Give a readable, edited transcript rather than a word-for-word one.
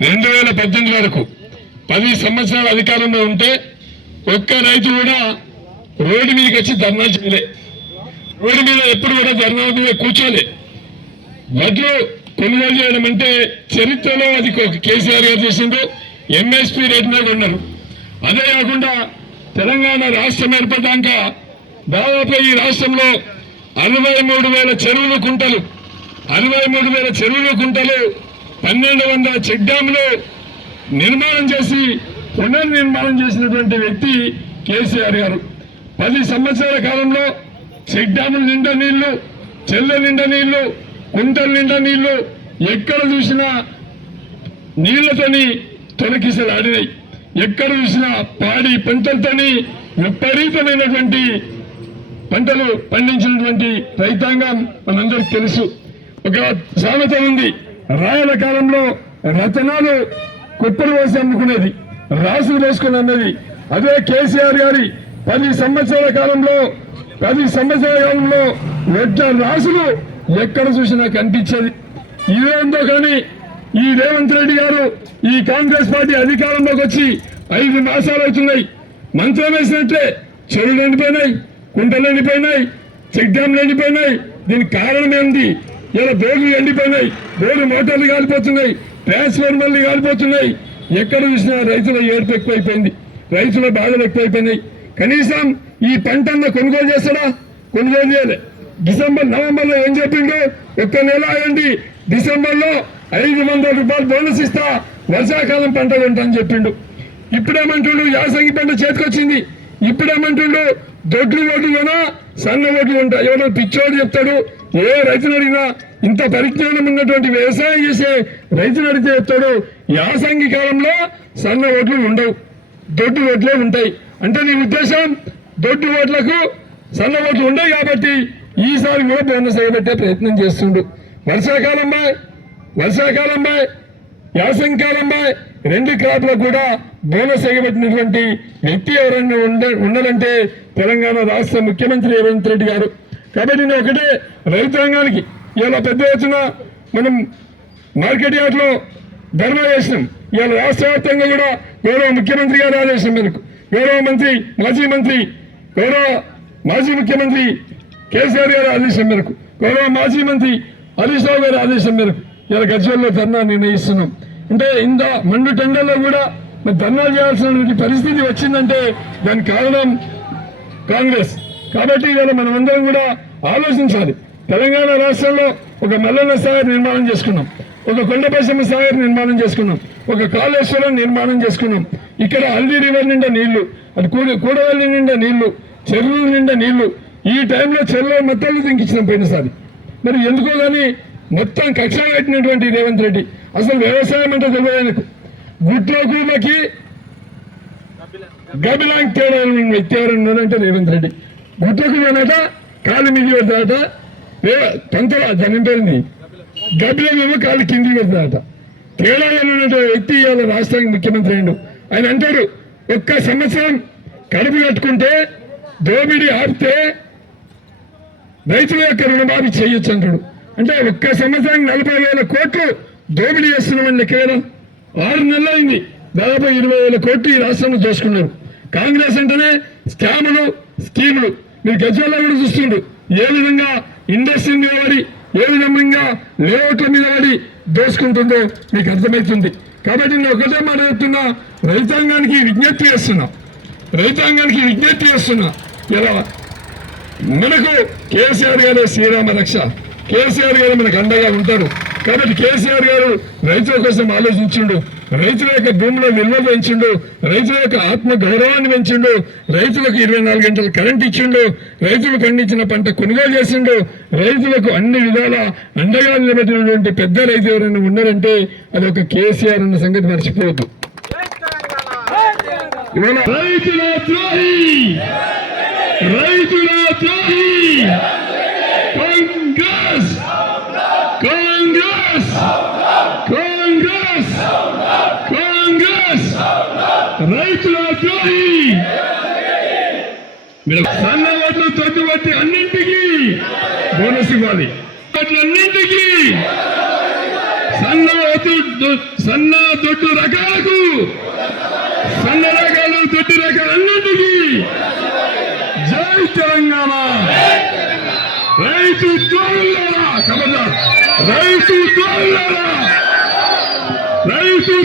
2018 వరకు 10 సంవత్సరాల అధికారంలో ఉంటే ఒక్క రైతు కూడా రోడ్డు మీదకి వచ్చి ధర్నా చేయలే. రోడ్డు మీద ఎప్పుడు కూడా ధర్నా మీద కూర్చోలే. వడ్లు కొనుగోలు చేయడం అంటే చరిత్రలో అది కేసీఆర్ గారు చేసిండ్రు. ఎంఎస్పీ రేట్ మీద ఉన్నారు. అదే కాకుండా తెలంగాణ రాష్ట్రం ఏర్పడ్డాక దాదాపు ఈ రాష్ట్రంలో 63,000 చెరువులు కుంటలు 1,200 చెక్ డ్యాములు నిర్మాణం చేసి పునర్నిర్మాణం చేసినటువంటి వ్యక్తి కేసీఆర్ గారు. 10 సంవత్సరాల కాలంలో చెక్ డ్యాముల నిండా నీళ్లు, చెల్ల నిండా నీళ్లు, కుంటల నిండా నీళ్లు, ఎక్కడ చూసినా నీళ్లతోని తొలకిసలాడినాయి. ఎక్కడ చూసినా పాడి పంటలతోని విపరీతమైనటువంటి పంటలు పండించినటువంటి రైతాంగం మనందరికి తెలుసు. ఒక సామెత ఉంది, రాయల కాలంలో రతనాలు కుప్పలు వేసి అమ్ముకునేది, రాసులు వేసుకుని అన్నది. అదే కేసీఆర్ గారి 10 సంవత్సరాల కాలంలో వడ్ల రాసులు ఎక్కడ చూసినా కనిపించేది. ఇదేందో కానీ ఈ రేవంత్ రెడ్డి గారు ఈ కాంగ్రెస్ పార్టీ అధికారంలోకి వచ్చి 5 మాసాలు అవుతున్నాయి. మంత్రం వేసినట్లే చెరువులు ఎండిపోయినాయి, కుంటలు ఎండిపోయినాయి, చెక్ డ్యామ్లు ఎండిపోయినాయి. దీనికి కారణం ఏంటి? ఇలా బోర్లు ఎండిపోయినాయి, బోర్డు మోటార్లు కాలిపోతున్నాయి, ట్రాన్స్ఫార్మర్లు కాలిపోతున్నాయి. ఎక్కడ చూసినా రైతుల ఏడుపు ఎక్కువైపోయింది, రైతుల బాధలు ఎక్కువైపోయినాయి. కనీసం ఈ పంటన్న కొనుగోలు చేస్తాడా? కొనుగోలు చేయలే. నవంబర్లో ఏం చెప్పిండు? ఒక్క నెల అయ్యండి, డిసెంబర్లో 500 రూపాయలు బోనస్ ఇస్తా, వర్షాకాలం పంట కొంటని చెప్పిండు. ఇప్పుడేమంటుండు? యాసంగి పంట చేతికొచ్చింది. ఇప్పుడేమంటుండు? దొడ్లు ఓట్లు కొనా, సన్న ఓట్లు ఉంటా. ఎవరో పిచ్చోడు చెప్తాడు. ఏ రైతులు అడిగినా, ఇంత పరిజ్ఞానం ఉన్నటువంటి వ్యవసాయం చేసే రైతులు అడిగితే చెప్తాడు, యాసంగి కాలంలో సన్న ఓట్లు ఉండవు, దొడ్డు ఓట్లే ఉంటాయి. అంటే నీ ఉద్దేశం దొడ్డు ఓట్లకు సన్న ఓట్లు ఉండవు కాబట్టి ఈసారి కూడా బోనస్ ఎగబెట్టే ప్రయత్నం చేస్తుండు. వర్షాకాలం బాయ్, యాసంగి కాలం బాయ్, 2 క్రాప్లకు కూడా బోనస్ ఎగబెట్టినటువంటి వ్యక్తి ఎవరైనా ఉండాలంటే తెలంగాణ రాష్ట్ర ముఖ్యమంత్రి రేవంత్ రెడ్డి గారు. కాబట్టి నేను ఒకటే రైతాంగానికి ఇలా పెద్ద ఎత్తున మనం మార్కెట్ యార్డ్లో ధర్నా చేసినాం. ఇవాళ రాష్ట్ర వ్యాప్తంగా కూడా గౌరవ ముఖ్యమంత్రి గారి ఆదేశం మేరకు, గౌరవ మాజీ ముఖ్యమంత్రి కేసీఆర్ గారి ఆదేశం మేరకు, గౌరవ మాజీ మంత్రి హరీష్ రావు గారి ఆదేశం మేరకు ఇలా గజ్వేల్లో ధర్నా నిర్ణయిస్తున్నాం. అంటే ఇంత మండు టెండర్లో కూడా మరి ధర్నా చేయాల్సిన పరిస్థితి వచ్చిందంటే దానికి కారణం కాంగ్రెస్. కాబట్టి ఇవాళ మనమందరం కూడా ఆలోచించాలి. తెలంగాణ రాష్ట్రంలో ఒక మల్లన్న సాగర్ నిర్మాణం చేసుకున్నాం, ఒక కొండపైసమ్మ సాగర్ నిర్మాణం చేసుకున్నాం, ఒక కాళేశ్వరం నిర్మాణం చేసుకున్నాం. ఇక్కడ హల్దీ రివర్ నిండా నీళ్లు, అది కూడవల్లి నిండా నీళ్లు, చెరువుల నిండా నీళ్లు. ఈ టైంలో చెరువులో మొత్తాలు దింకించినాం పోయినసారి. మరి ఎందుకో కానీ మొత్తం కక్ష కట్టినటువంటి రేవంత్ రెడ్డి అసలు వ్యవసాయం అంటే తెలియదు ఆయనకు. గుట్లో కూలకి గబిలాంగ్ తేడా వ్యక్తి ఎవరన్నారంటే రేవంత్ రెడ్డి. గుట్లకు పోయినట కాలు మిగి పెడతాడట, తంతల జనం పేరుంది, గబిలేమో కాలు కిందికి పెడతాడట. తేడా ఉన్నటువంటి వ్యక్తి ఇవాళ రాష్ట్రానికి ముఖ్యమంత్రి అయ్యిండు. ఆయన అంటాడు, ఒక్క సంవత్సరం కడుపు కట్టుకుంటే దోపిడీ ఆపితే రైతుల యొక్క రుణమాఫీ చేయొచ్చు అంటాడు. అంటే ఒక్క సంవత్సరానికి 40,000 కోట్లు దోపిడీ చేస్తున్నామని కేవలం 6 నెలలు అయింది. దాదాపు 20,000 కోట్లు ఈ రాష్ట్రంలో దోచుకున్నారు. కాంగ్రెస్ అంటేనే స్కాములు, స్కీములు. మీరు గజ్వేల్లో కూడా చూస్తుండ్రు ఏ విధంగా ఇండస్ట్రీ మీద పడి, ఏ విధంగా లేఅవుట్ల మీద పడి దోచుకుంటుందో మీకు అర్థమవుతుంది. కాబట్టి నేను ఒకటే మాట చెప్తున్నా, రైతాంగానికి విజ్ఞప్తి చేస్తున్నా. ఇలా మనకు కేసీఆర్ గారు శ్రీరామ రక్ష, కేసీఆర్ గారు మనకు అండగా ఉంటారు. కాబట్టి కేసీఆర్ గారు రైతుల కోసం ఆలోచించిండు, రైతుల యొక్క భూమిలో నిల్వ పెంచిండు, రైతుల యొక్క ఆత్మ గౌరవాన్ని పెంచిండు, రైతులకు 24 గంటలు కరెంట్ ఇచ్చిండు, రైతులు పండించిన పంట కొనుగోలు చేసిండు, రైతులకు అన్ని విధాల అండగా నిలబెట్టినటువంటి పెద్ద రైతు ఎవరైనా ఉన్నారంటే అది ఒక కేసీఆర్ అన్న సంగతి మర్చిపోవద్దు. ఇవాళ రైతుల ద్రోహి కాంగ్రెస్ రైతుల ద్రోహి. సన్న ఓట్లు తొట్టుబట్టి అన్నింటికీ బోనస్ ఇవ్వాలి, అన్నింటికీ సన్న ఓట్లు సన్న దొడ్డు రకాలకు సన్న రకాలు దొడ్డు రకాలన్నింటికీ జై తెలంగాణ. రైతు తోళ్ళారా ఖబర్దార్, రైతు తోళ్ళారా, రైతు